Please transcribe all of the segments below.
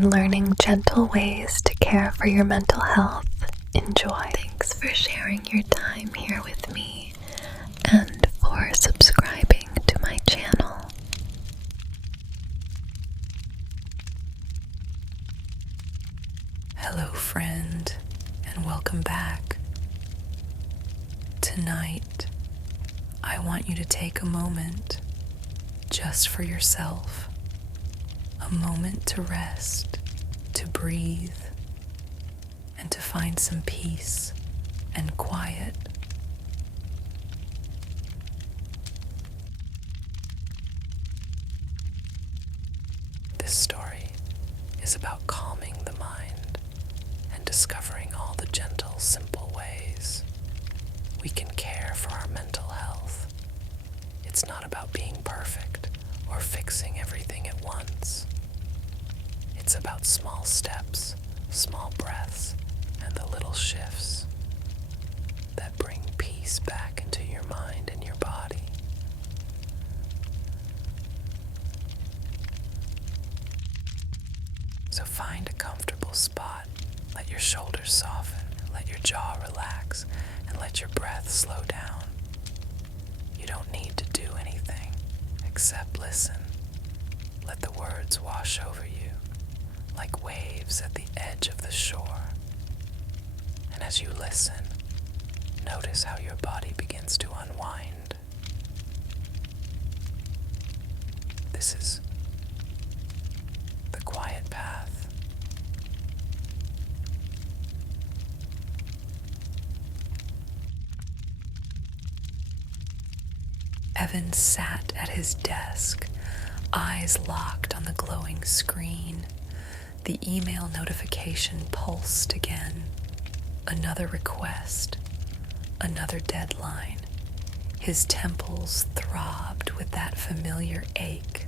and learning gentle ways to care for your mental health. Enjoy. Thanks for sharing your time here with me and for subscribing to my channel. Hello, friend, and welcome back. Tonight, I want you to take a moment just for yourself, a moment to rest, to breathe, and to find some peace and quiet. This story is about calming the mind and discovering all the gentle, simple ways we can care for our mental health. It's not about being perfect or fixing everything at once. It's about small steps, small breaths, and the little shifts that bring peace back into your mind and your body. So find a comfortable spot, let your shoulders soften, let your jaw relax, and let your breath slow down. You don't need to do anything except listen. Let the words wash over you like waves at the edge of the shore. And as you listen, notice how your body begins to unwind. This is the quiet path. Evan sat at his desk, eyes locked on the glowing screen. The email notification pulsed again. Another request, another deadline. His temples throbbed with that familiar ache.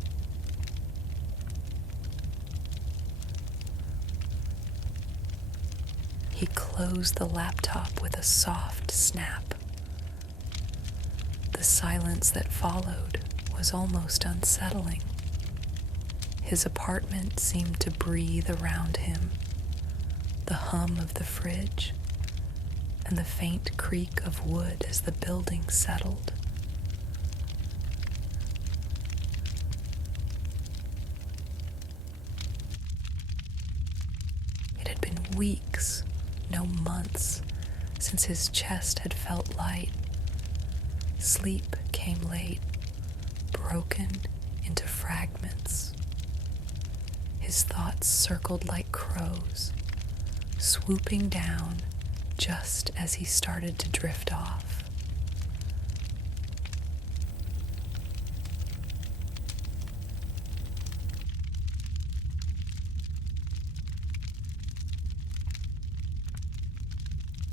He closed the laptop with a soft snap. The silence that followed was almost unsettling. His apartment seemed to breathe around him, the hum of the fridge and the faint creak of wood as the building settled. It had been weeks, no months, since his chest had felt light. Sleep came late, broken into fragments. His thoughts circled like crows, swooping down just as he started to drift off.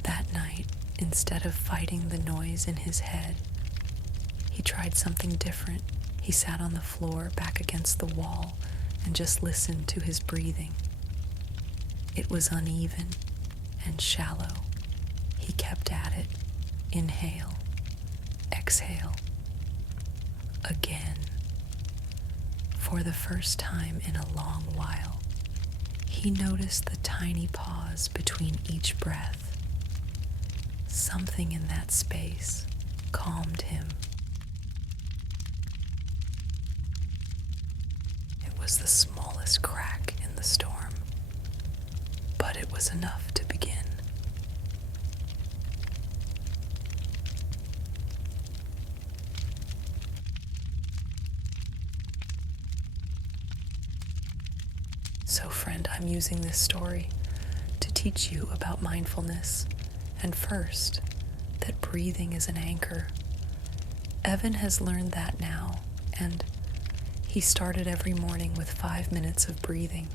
That night, instead of fighting the noise in his head, he tried something different. He sat on the floor, back against the wall, and just listened to his breathing. It was uneven and shallow. He kept at it. Inhale, exhale. Again. For the first time in a long while, he noticed the tiny pause between each breath. Something in that space calmed him. It was the smallest crack in the storm, but it was enough to begin. So, friend, I'm using this story to teach you about mindfulness, and first, that breathing is an anchor. Evan has learned that now, and he started every morning with 5 minutes of breathing.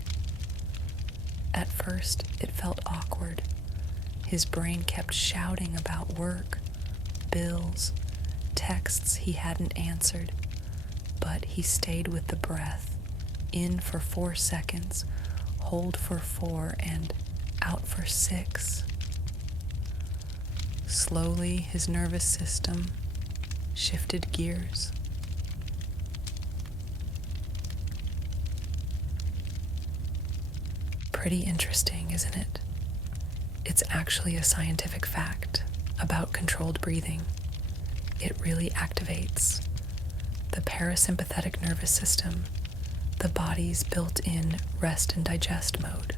At first, it felt awkward. His brain kept shouting about work, bills, texts he hadn't answered, but he stayed with the breath, in for 4 seconds, hold for 4, and out for 6. Slowly, his nervous system shifted gears. pretty interesting, isn't it? It's actually a scientific fact about controlled breathing. It really activates the parasympathetic nervous system, the body's built-in rest and digest mode.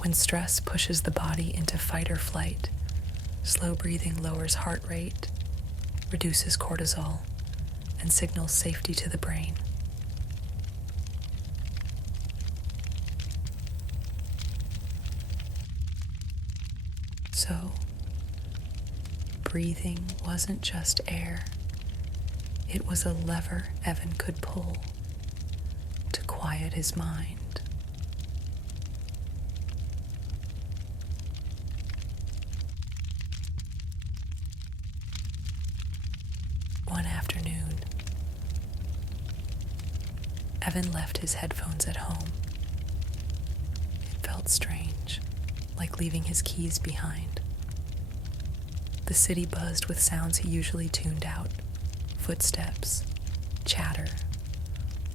When stress pushes the body into fight or flight, slow breathing lowers heart rate, reduces cortisol, and signals safety to the brain. So, breathing wasn't just air. It was a lever Evan could pull to quiet his mind. One afternoon, Evan left his headphones at home. It felt strange, like leaving his keys behind. The city buzzed with sounds he usually tuned out: footsteps, chatter,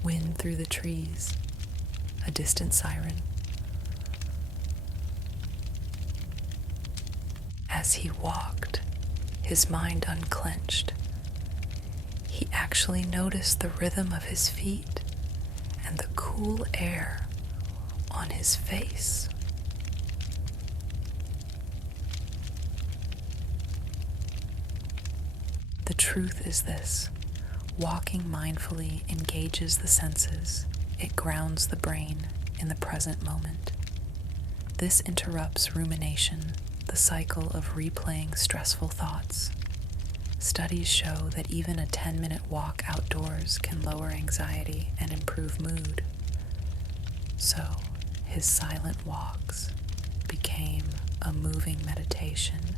wind through the trees, a distant siren. As he walked, his mind unclenched. He actually noticed the rhythm of his feet and the cool air on his face. The truth is this: walking mindfully engages the senses. It grounds the brain in the present moment. This interrupts rumination, the cycle of replaying stressful thoughts. Studies show that even a 10-minute walk outdoors can lower anxiety and improve mood. So, his silent walks became a moving meditation.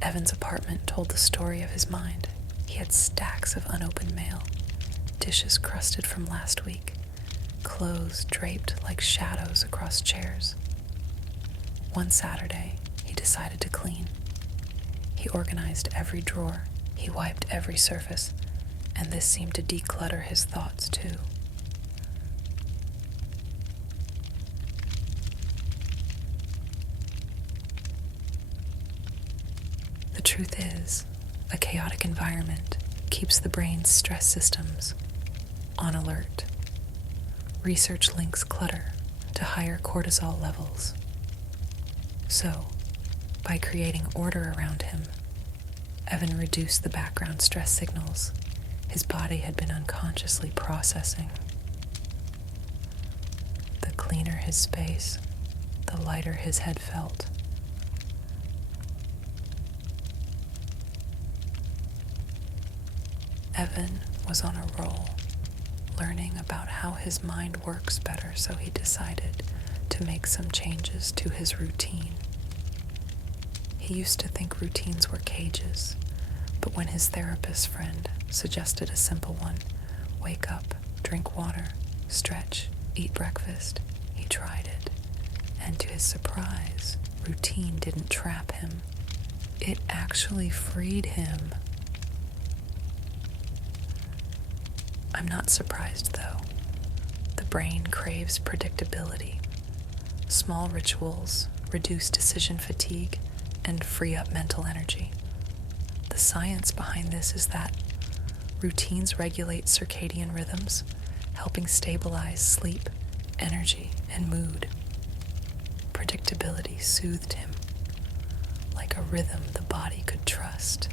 Evan's apartment told the story of his mind. He had stacks of unopened mail, dishes crusted from last week, clothes draped like shadows across chairs. One Saturday, he decided to clean. He organized every drawer, he wiped every surface, and this seemed to declutter his thoughts too. The truth is, a chaotic environment keeps the brain's stress systems on alert. Research links clutter to higher cortisol levels. So, by creating order around him, Evan reduced the background stress signals his body had been unconsciously processing. The cleaner his space, the lighter his head felt. Evan was on a roll, learning about how his mind works better, so he decided to make some changes to his routine. He used to think routines were cages, but when his therapist friend suggested a simple one, wake up, drink water, stretch, eat breakfast, he tried it. And to his surprise, routine didn't trap him. It actually freed him. I'm not surprised, though. The brain craves predictability. Small rituals reduce decision fatigue and free up mental energy. The science behind this is that routines regulate circadian rhythms, helping stabilize sleep, energy, and mood. Predictability soothed him, like a rhythm the body could trust.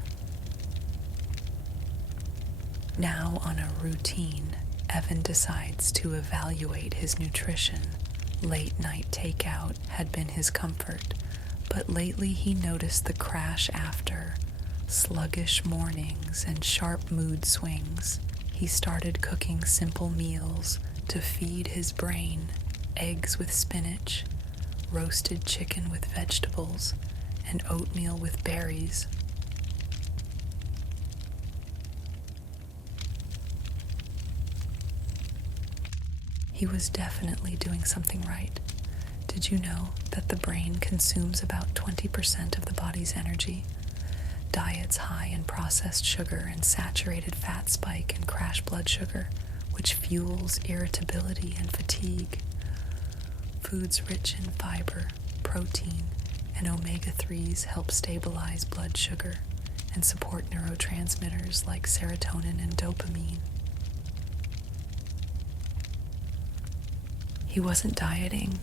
Now, on a routine, Evan decides to evaluate his nutrition. Late night takeout had been his comfort, but lately he noticed the crash after, sluggish mornings and sharp mood swings. He started cooking simple meals to feed his brain: eggs with spinach, roasted chicken with vegetables, and oatmeal with berries. He was definitely doing something right. Did you know that the brain consumes about 20% of the body's energy? Diets high in processed sugar and saturated fat spike and crash blood sugar, which fuels irritability and fatigue. Foods rich in fiber, protein, and omega-3s help stabilize blood sugar and support neurotransmitters like serotonin and dopamine. He wasn't dieting,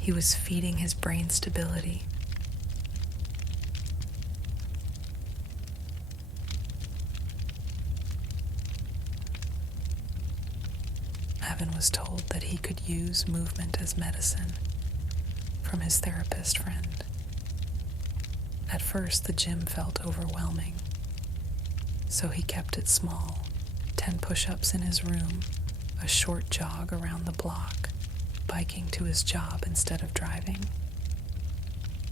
he was feeding his brain stability. Evan was told that he could use movement as medicine from his therapist friend. At first, the gym felt overwhelming, so he kept it small, 10 push-ups in his room, a short jog around the block, biking to his job instead of driving.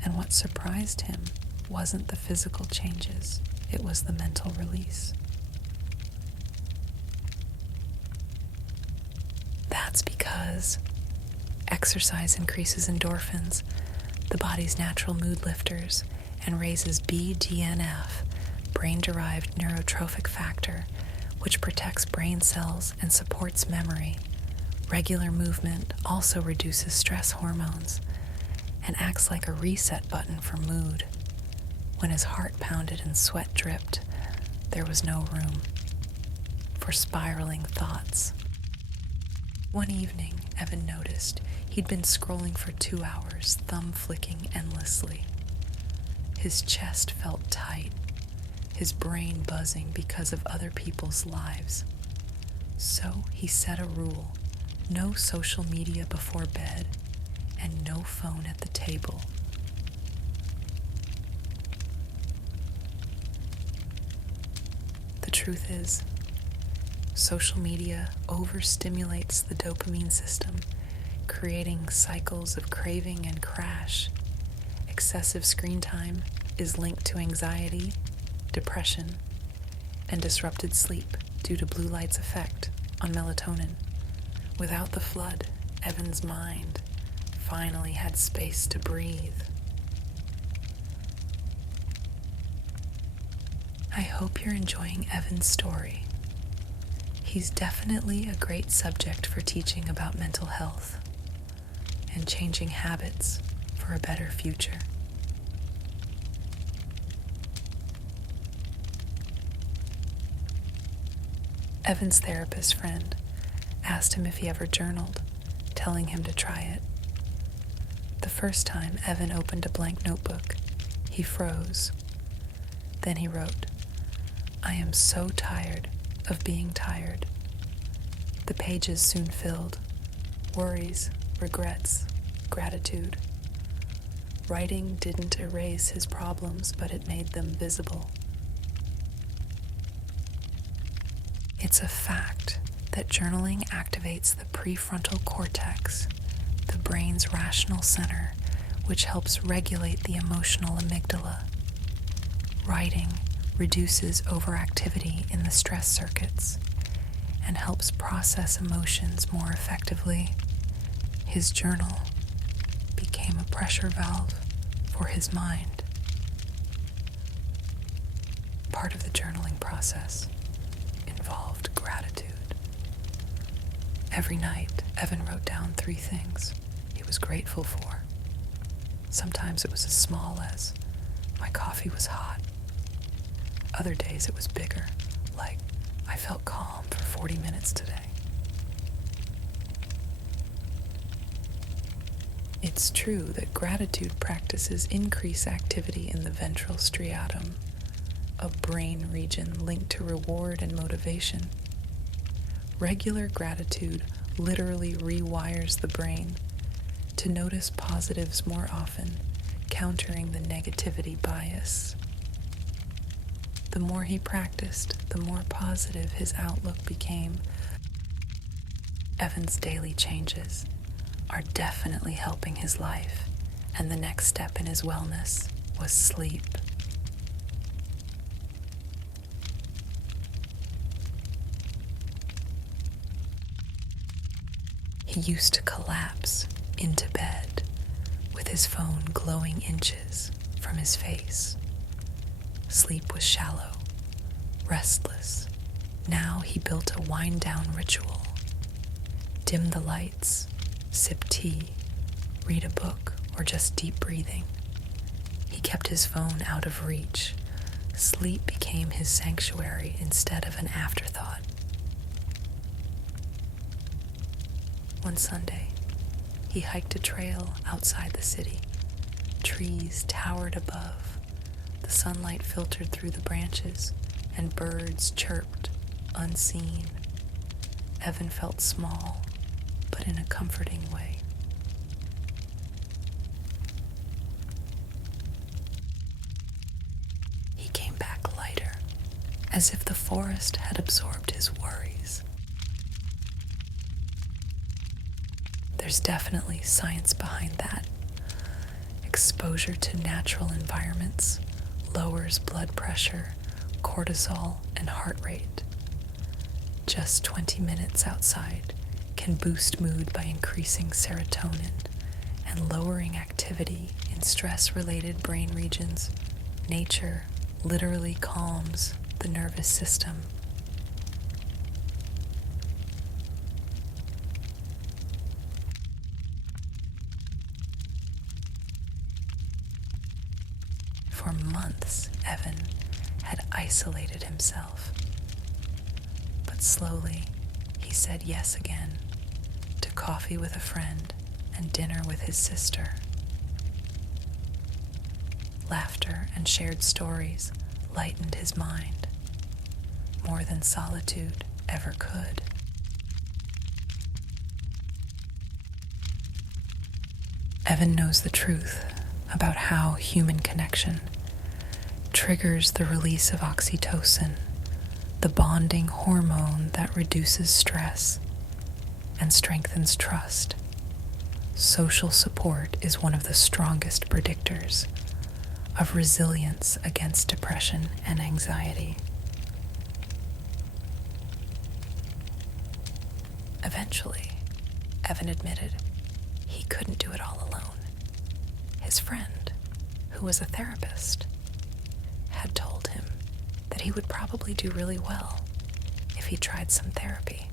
And what surprised him wasn't the physical changes, it was the mental release. That's because exercise increases endorphins, the body's natural mood lifters, and raises BDNF, brain-derived neurotrophic factor, which protects brain cells and supports memory. Regular movement also reduces stress hormones and acts like a reset button for mood. When his heart pounded and sweat dripped, there was no room for spiraling thoughts. One evening, Evan noticed he'd been scrolling for 2 hours, thumb flicking endlessly. His chest felt tight, his brain buzzing because of other people's lives. So he set a rule: no social media before bed and no phone at the table. The truth is, social media overstimulates the dopamine system, creating cycles of craving and crash. Excessive screen time is linked to anxiety, depression, and disrupted sleep due to blue light's effect on melatonin. Without the flood, Evan's mind finally had space to breathe. I hope you're enjoying Evan's story. He's definitely a great subject for teaching about mental health and changing habits for a better future. Evan's therapist friend asked him if he ever journaled, telling him to try it. The first time Evan opened a blank notebook, he froze. Then he wrote, "I am so tired of being tired." The pages soon filled. Worries, regrets, gratitude. Writing didn't erase his problems, but it made them visible. It's a fact that journaling activates the prefrontal cortex, the brain's rational center, which helps regulate the emotional amygdala. Writing reduces overactivity in the stress circuits and helps process emotions more effectively. His journal became a pressure valve for his mind. Part of the journaling process involved gratitude. Every night, Evan wrote down 3 things he was grateful for. Sometimes it was as small as, "My coffee was hot." Other days it was bigger, like, "I felt calm for 40 minutes today." It's true that gratitude practices increase activity in the ventral striatum, a brain region linked to reward and motivation. Regular gratitude literally rewires the brain to notice positives more often, countering the negativity bias. The more he practiced, the more positive his outlook became. Evan's daily changes are definitely helping his life, and the next step in his wellness was sleep. He used to collapse into bed with his phone glowing inches from his face. Sleep was shallow, restless, Now he built a wind-down ritual. Dim the lights, sip tea, read a book, or just deep breathing. He kept his phone out of reach. Sleep became his sanctuary instead of an afterthought. One Sunday, he hiked a trail outside the city. Trees towered above. The sunlight filtered through the branches, and birds chirped, unseen. Evan felt small, but in a comforting way. He came back lighter, as if the forest had absorbed his worries. There's definitely science behind that. Exposure to natural environments lowers blood pressure, cortisol, and heart rate. Just 20 minutes outside can boost mood by increasing serotonin and lowering activity in stress-related brain regions. Nature literally calms the nervous system. For months, Evan had isolated himself. But slowly, he said yes again to coffee with a friend and dinner with his sister. Laughter and shared stories lightened his mind more than solitude ever could. Evan knows the truth about how human connection triggers the release of oxytocin, the bonding hormone that reduces stress and strengthens trust. Social support is one of the strongest predictors of resilience against depression and anxiety. Eventually, Evan admitted he couldn't do it all alone. His friend, who was a therapist, had told him that he would probably do really well if he tried some therapy.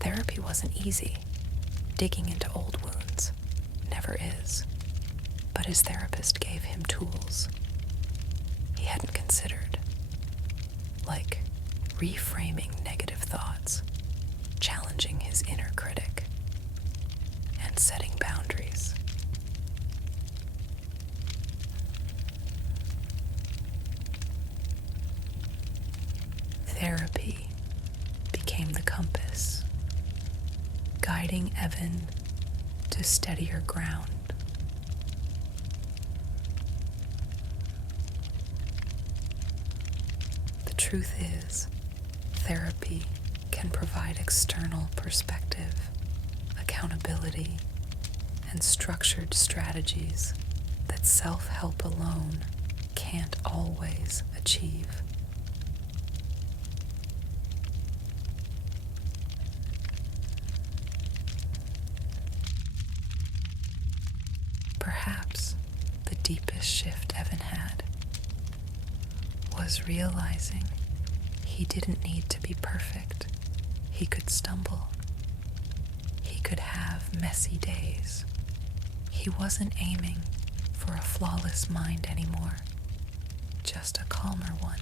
Therapy wasn't easy. Digging into old wounds never is. But his therapist gave him tools he hadn't considered, like reframing negative thoughts, challenging his inner critic, and setting boundaries. Therapy became the compass, guiding Evan to steadier ground. The truth is, therapy can provide external perspective, accountability, and structured strategies that self-help alone can't always achieve. Perhaps the deepest shift Evan had was realizing he didn't need to be perfect. He could stumble. He could have messy days. He wasn't aiming for a flawless mind anymore, just a calmer one.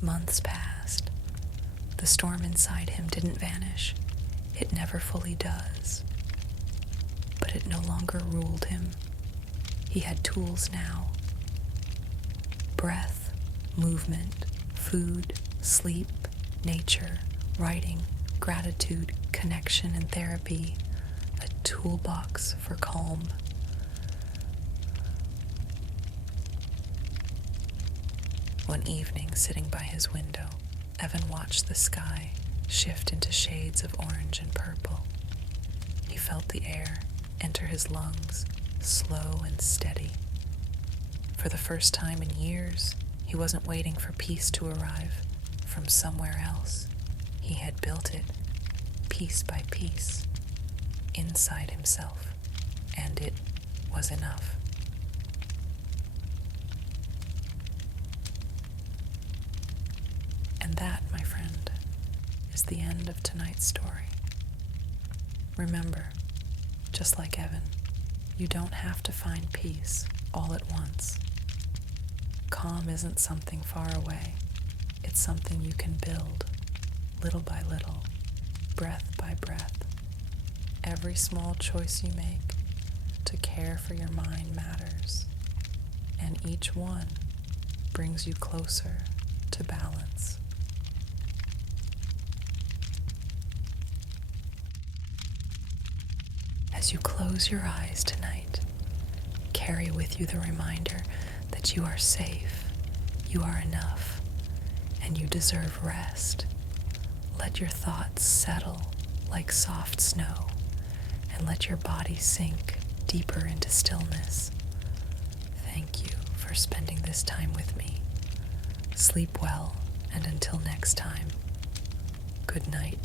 Months passed. The storm inside him didn't vanish. It never fully does. But it no longer ruled him. He had tools now. Breath, movement, food, sleep, nature, writing, gratitude, connection, and therapy. A toolbox for calm. One evening, sitting by his window, Evan watched the sky shift into shades of orange and purple. He felt the air enter his lungs, slow and steady. For the first time in years, he wasn't waiting for peace to arrive from somewhere else. He had built it, piece by piece, inside himself. and it was enough. And that, my friend, is the end of tonight's story. Remember, just like Evan, you don't have to find peace all at once. Calm isn't something far away. It's something you can build, little by little, breath by breath. Every small choice you make to care for your mind matters, and each one brings you closer to balance. As you close your eyes tonight, carry with you the reminder that you are safe, you are enough, and you deserve rest. Let your thoughts settle like soft snow, and let your body sink deeper into stillness. Thank you for spending this time with me. Sleep well, and until next time, good night.